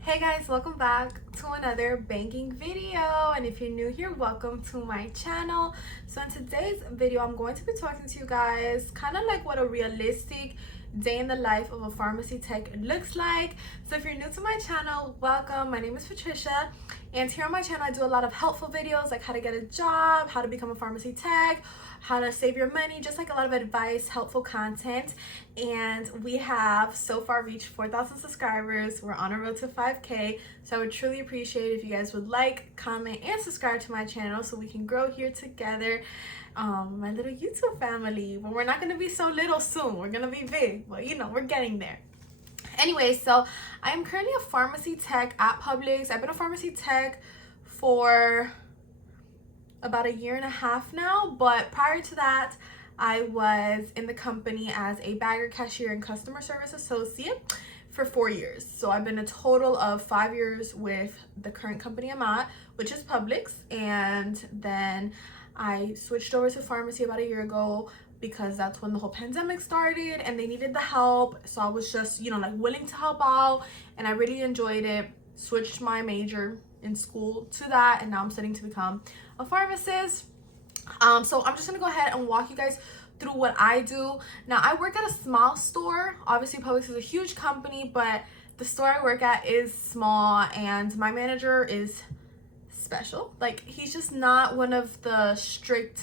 Hey guys, welcome back to another banking video, and if you're new here, welcome to my channel. So in today's video, I'm going to be talking to you guys kind of like what a realistic day in the life of a pharmacy tech looks like. So if you're new to my channel, welcome. My name is Patricia, and here on my channel I do a lot of helpful videos like how to get a job, how to become a pharmacy tech, how to save your money, just like a lot of advice, helpful content. And we have so far reached 4,000 subscribers. We're on a road to 5K, so I would truly appreciate if you guys would like, comment, and subscribe to my channel so we can grow here together, my little YouTube family. But we're not going to be so little soon. We're going to be big, but you know, we're getting there. Anyway, so I'm currently a pharmacy tech at Publix. I've been a pharmacy tech for about 1.5 years now, but prior to that I was in the company as a bagger, cashier, and customer service associate for 4 years. So I've been a total of 5 years with the current company I'm at, which is Publix. And then I switched over to pharmacy about 1 year ago because that's when the whole pandemic started and they needed the help. So I was just, you know, like willing to help out, and I really enjoyed it. Switched my major in school to that, and now I'm studying to become a pharmacist. So I'm just gonna go ahead and walk you guys through what I do. Now, I work at a small store. Obviously Publix is a huge company, but the store I work at is small, and my manager is special. Like, he's just not one of the strict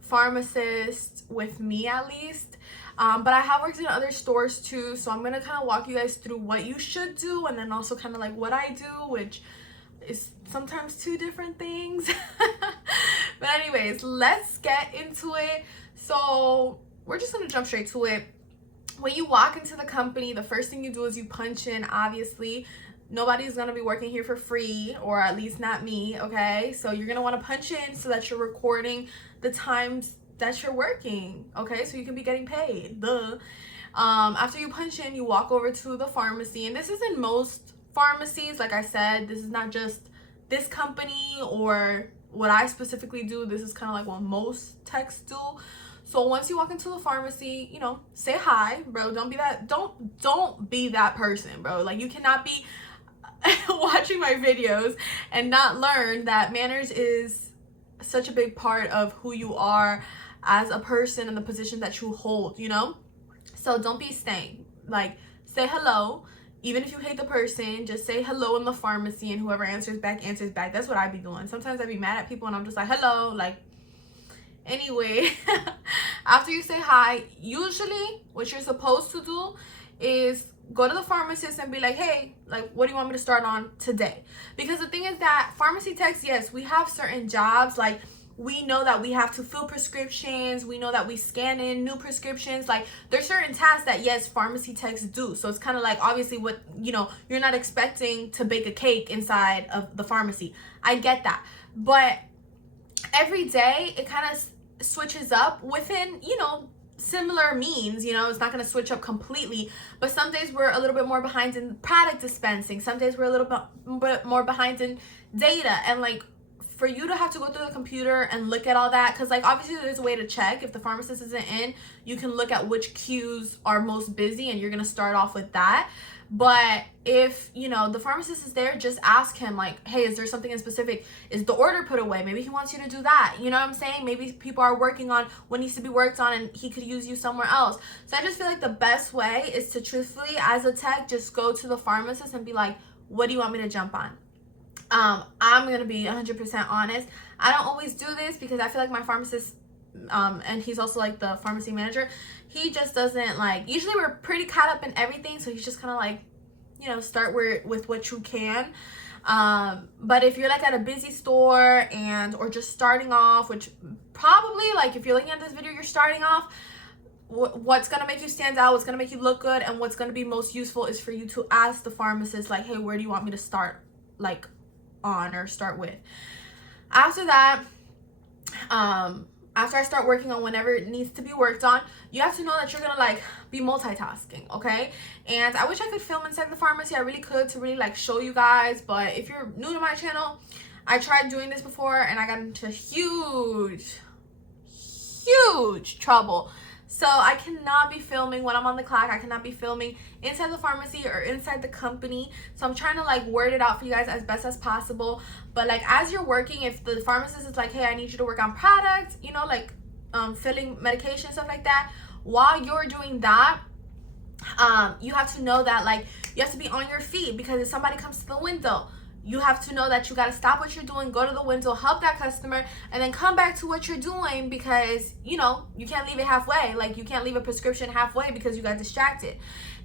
pharmacists, with me at least. But I have worked in other stores too, so I'm gonna kind of walk you guys through what you should do, and then also kind of like what I do, which is sometimes two different things. But anyways, let's get into it. So we're just gonna jump straight to it. When you walk into the company, the first thing you do is you punch in. Obviously nobody's gonna be working here for free, or at least not me, okay? So you're gonna want to punch in so that you're recording the times that you're working, okay? So you can be getting paid. Duh. After you punch in, you walk over to the pharmacy, and this is in most pharmacies. Like I said, this is not just this company or what I specifically do. This is kind of like what most techs do. So once you walk into the pharmacy, you know, say hi, bro. Don't be that person, bro. Like, you cannot be watching my videos and not learn that manners is such a big part of who you are as a person and the position that you hold, you know? So don't be staying. Like, say hello. Even if you hate the person, just say hello in the pharmacy, and whoever answers back, answers back. That's what I be doing. Sometimes I be mad at people and I'm just like, hello. Like, anyway, after you say hi, usually what you're supposed to do is go to the pharmacist and be like, hey, like, what do you want me to start on today? Because the thing is that pharmacy techs, yes, we have certain jobs. Like, we know that we have to fill prescriptions. We know that we scan in new prescriptions. Like, there's certain tasks that, yes, pharmacy techs do. So it's kind of like, obviously, what, you know, you're not expecting to bake a cake inside of the pharmacy. I get that. But every day it kind of switches up within, you know, similar means. You know, it's not going to switch up completely, but some days we're a little bit more behind in product dispensing. Some days we're a little bit more behind in data. And like, for you to have to go through the computer and look at all that, because like, obviously there's a way to check if the pharmacist isn't in. You can look at which queues are most busy, and you're going to start off with that. But if, you know, the pharmacist is there, just ask him, like, hey, is there something in specific? Is the order put away? Maybe he wants you to do that. You know what I'm saying? Maybe people are working on what needs to be worked on and he could use you somewhere else. So I just feel like the best way is to truthfully, as a tech, just go to the pharmacist and be like, what do you want me to jump on? I'm going to be 100% honest. I don't always do this because I feel like my pharmacist, and he's also like the pharmacy manager, he just doesn't like, usually we're pretty caught up in everything, so he's just kind of like, you know, start with what you can. But if you're like at a busy store or just starting off, which probably, like, if you're looking at this video, you're starting off, what's gonna make you stand out, what's gonna make you look good, and what's gonna be most useful is for you to ask the pharmacist, like, hey, where do you want me to start, like, on or start with? After that, after I start working on whenever it needs to be worked on, you have to know that you're gonna like be multitasking, okay? And I wish I could film inside the pharmacy. I really could, to really like show you guys, but if you're new to my channel, I tried doing this before and I got into huge trouble. So I cannot be filming when I'm on the clock. I cannot be filming inside the pharmacy or inside the company. So I'm trying to like word it out for you guys as best as possible. But like as you're working, if the pharmacist is like, hey, I need you to work on products, you know, like filling medication, stuff like that, while you're doing that, you have to know that like you have to be on your feet, because if somebody comes to the window, you have to know that you got to stop what you're doing, go to the window, help that customer, and then come back to what you're doing, because you know you can't leave it halfway. Like you can't leave a prescription halfway because you got distracted.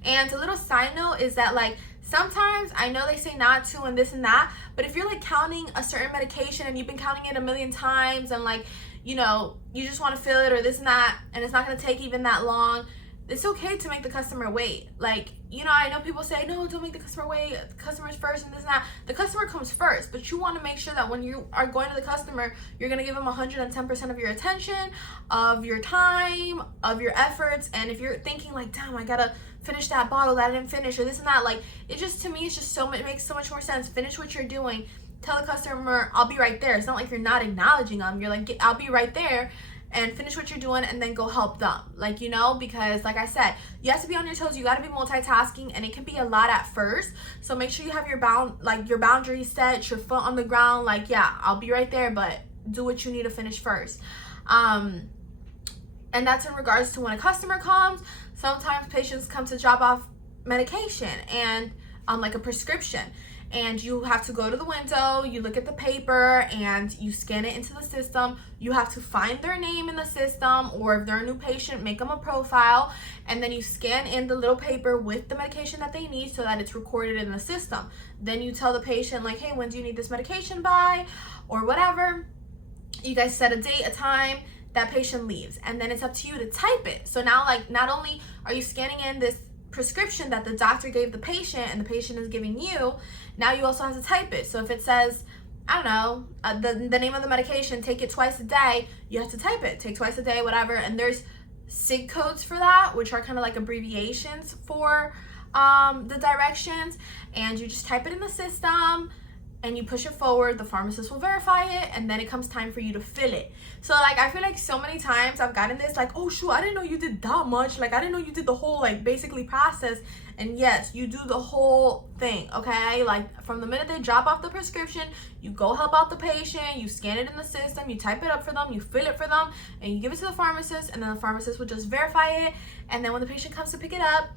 And a little side note is that like sometimes, I know they say not to and this and that, but if you're like counting a certain medication and you've been counting it a million times and like, you know, you just want to fill it or this and that, and it's not going to take even that long, it's okay to make the customer wait. Like, you know, I know people say, no, don't make the customer wait, the customer's first and this and that. The customer comes first, but you want to make sure that when you are going to the customer, you're going to give them 110% of your attention, of your time, of your efforts. And if you're thinking like, damn, I gotta finish that bottle that I didn't finish or this and that, like, it just, to me, it's just so much, it makes so much more sense. Finish what you're doing. Tell the customer, I'll be right there. It's not like you're not acknowledging them. You're like, I'll be right there, and finish what you're doing and then go help them. Like, you know, because like I said, you have to be on your toes. You got to be multitasking, and it can be a lot at first. So make sure you have your boundaries set, your foot on the ground. Like, yeah, I'll be right there, but do what you need to finish first. And that's in regards to when a customer comes. Sometimes patients come to drop off medication and like a prescription, and you have to go to the window, you look at the paper, and you scan it into the system. You have to find their name in the system, or if they're a new patient, make them a profile, and then you scan in the little paper with the medication that they need so that it's recorded in the system. Then you tell the patient like, hey, when do you need this medication by, or whatever. You guys set a date, a time, that patient leaves, and then it's up to you to type it. So now, like, not only are you scanning in this prescription that the doctor gave the patient and the patient is giving you, now you also have to type it. So if it says, I don't know, the name of the medication, take it twice a day, you have to type it, take twice a day, whatever. And there's SIG codes for that, which are kind of like abbreviations for the directions, and you just type it in the system and you push it forward. The pharmacist will verify it, and then it comes time for you to fill it. So like, I feel like so many times I've gotten this like, oh shoot, I didn't know you did that much, like I didn't know you did the whole like basically process. And yes, you do the whole thing, okay? Like from the minute they drop off the prescription, you go help out the patient, you scan it in the system, you type it up for them, you fill it for them, and you give it to the pharmacist, and then the pharmacist will just verify it. And then when the patient comes to pick it up,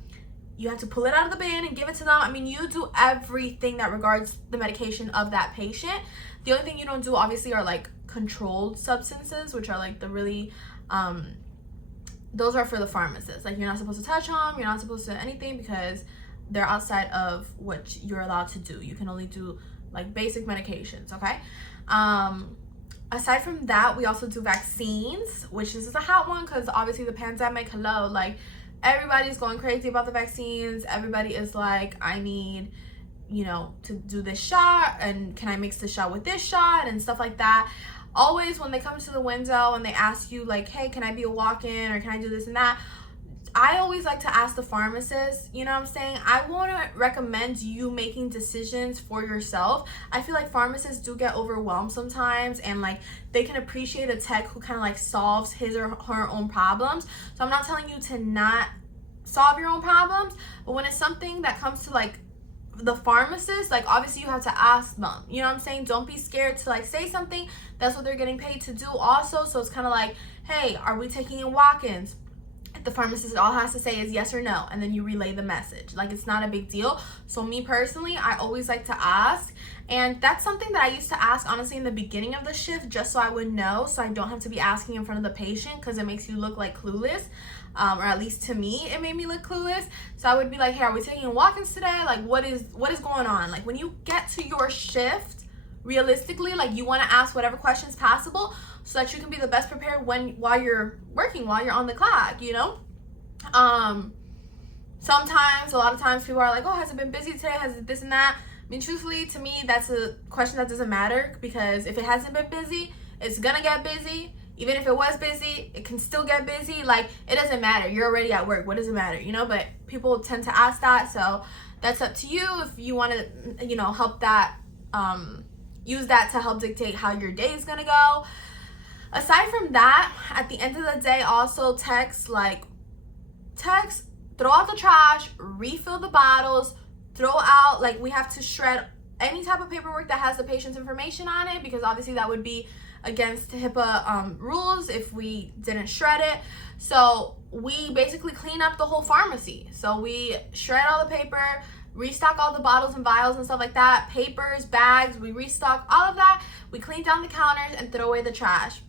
you have to pull it out of the bin and give it to them. I mean, you do everything that regards the medication of that patient. The only thing you don't do, obviously, are like controlled substances, which are like the really, those are for the pharmacist. Like, you're not supposed to touch them, you're not supposed to do anything, because they're outside of what you're allowed to do. You can only do like basic medications, okay? Aside from that, we also do vaccines, which is a hot one because obviously the pandemic, hello, like everybody's going crazy about the vaccines. Everybody is like, I need, you know, to do this shot, and can I mix this shot with this shot and stuff like that. Always when they come to the window and they ask you like, hey, can I be a walk-in, or can I do this and that, I always like to ask the pharmacist, you know what I'm saying? I want to recommend you making decisions for yourself. I feel like pharmacists do get overwhelmed sometimes, and like they can appreciate a tech who kind of like solves his or her own problems. So I'm not telling you to not solve your own problems, but when it's something that comes to like the pharmacist, like obviously you have to ask them, you know what I'm saying? Don't be scared to like say something. That's what they're getting paid to do also. So it's kind of like, hey, are we taking in walk-ins? The pharmacist all has to say is yes or no, and then you relay the message. Like, it's not a big deal. So me personally, I always like to ask, and that's something that I used to ask honestly in the beginning of the shift, just so I would know, so I don't have to be asking in front of the patient, because it makes you look like clueless, or at least to me it made me look clueless. So I would be like, hey, are we taking walk-ins today? Like, what is going on? Like, when you get to your shift, realistically, like, you want to ask whatever questions possible, so that you can be the best prepared while you're working, while you're on the clock, you know? Sometimes, a lot of times, people are like, oh, has it been busy today? Has it this and that? I mean, truthfully, to me, that's a question that doesn't matter, because if it hasn't been busy, it's gonna get busy. Even if it was busy, it can still get busy. Like, it doesn't matter. You're already at work. What does it matter, you know? But people tend to ask that, so that's up to you if you want to, you know, help that, use that to help dictate how your day is gonna go. Aside from that, at the end of the day, also text, throw out the trash, refill the bottles, throw out, like, we have to shred any type of paperwork that has the patient's information on it, because obviously that would be against HIPAA rules if we didn't shred it. So we basically clean up the whole pharmacy. So we shred all the paper, restock all the bottles and vials and stuff like that, papers, bags, we restock all of that. We clean down the counters and throw away the trash.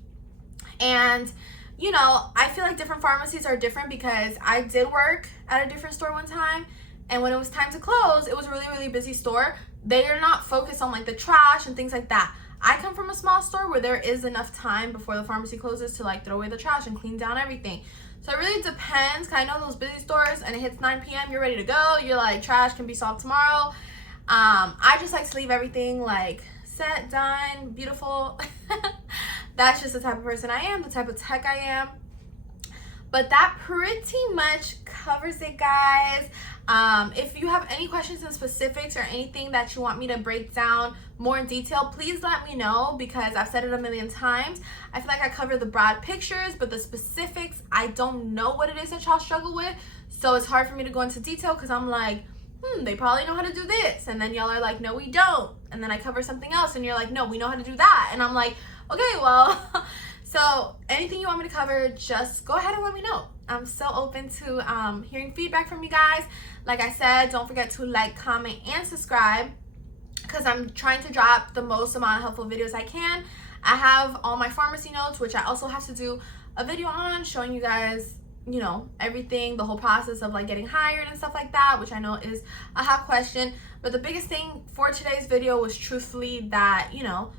And you know, I feel like different pharmacies are different, because I did work at a different store one time, and when it was time to close, it was a really, really busy store. They are not focused on like the trash and things like that. I come from a small store where there is enough time before the pharmacy closes to like throw away the trash and clean down everything. So it really depends. Cause I know those busy stores, and it hits 9 p.m. You're ready to go. You're like, trash can be solved tomorrow. I just like to leave everything like set, done, beautiful. That's just the type of person I am, the type of tech I am. But that pretty much covers it, guys. If you have any questions and specifics or anything that you want me to break down more in detail, please let me know, because I've said it a million times. I feel like I cover the broad pictures, but the specifics, I don't know what it is that y'all struggle with. So it's hard for me to go into detail, because I'm like, they probably know how to do this. And then y'all are like, no, we don't. And then I cover something else, and you're like, no, we know how to do that. And I'm like, okay, well, so anything you want me to cover, just go ahead and let me know. I'm so open to hearing feedback from you guys. Like I said, don't forget to like, comment, and subscribe, because I'm trying to drop the most amount of helpful videos I can. I have all my pharmacy notes, which I also have to do a video on, showing you guys, you know, everything, the whole process of like getting hired and stuff like that, which I know is a hot question. But the biggest thing for today's video was truthfully that, you know,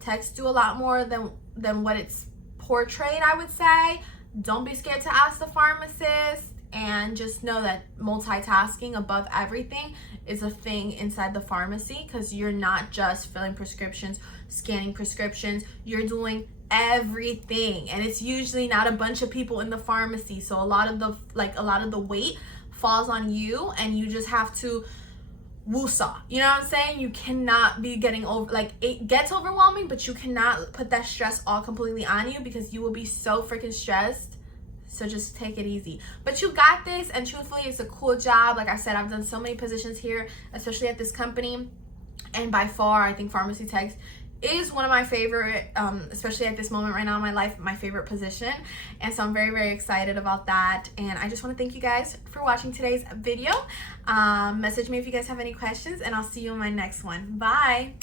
techs do a lot more than what it's portrayed, I would say. Don't be scared to ask the pharmacist, and just know that multitasking above everything is a thing inside the pharmacy, because you're not just filling prescriptions, scanning prescriptions, you're doing everything, and it's usually not a bunch of people in the pharmacy. So a lot of the weight falls on you, and you just have to woosah, you know what I'm saying? You cannot be getting over, like, it gets overwhelming, but you cannot put that stress all completely on you, because you will be so freaking stressed. So just take it easy. But you got this, and truthfully, it's a cool job. Like I said, I've done so many positions here, especially at this company, and by far, I think pharmacy techs is one of my favorite, especially at this moment right now in my life, my favorite position. And so I'm very, very excited about that. And I just want to thank you guys for watching today's video. Message me if you guys have any questions, and I'll see you in my next one. Bye.